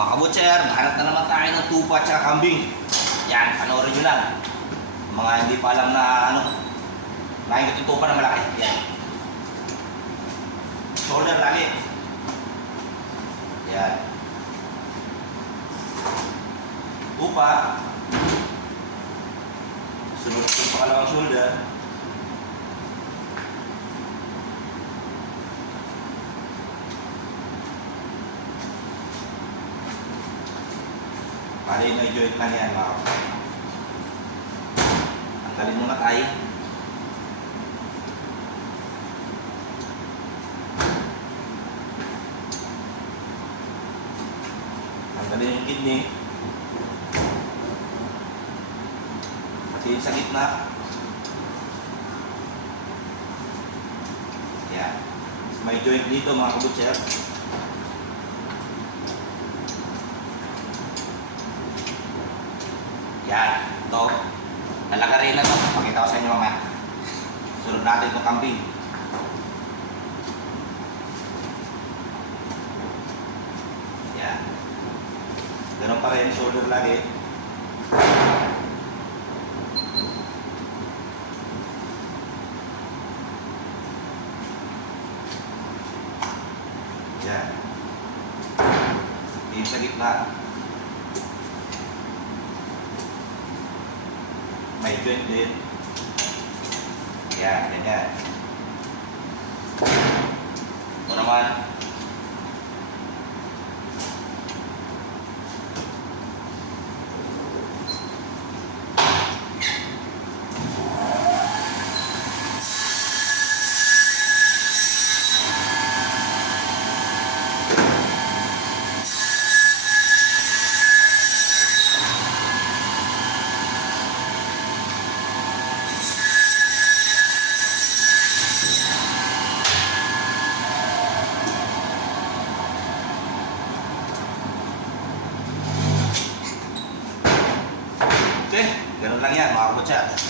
Mga kabutser, hanap na naman tayo ng tupa at saka kambing. Yan, panoorin nyo lang. Mga hindi pa alam na ano, nakikita yung tupa na malaki. Yan. Shoulder lagi. Yan. Tupa. Sunod yung pangalawang shoulder. Bali may joint man yan mga kapatid. Tanggalin muna tayo. Tanggalin yung kidney. Kasi yung sa gitna. Yan. May joint dito mga kabutser. Yan, ito. Nalagarin na ito. Pakita ko sa inyo mamaya. Sunod natin itong kambing. Yan. Ganun pa rin, shoulder lagi. Yan. Yung sa gitna. May joint din. Yan, ganyan. Ito naman. Okay, ganun lang yan mga kabutser.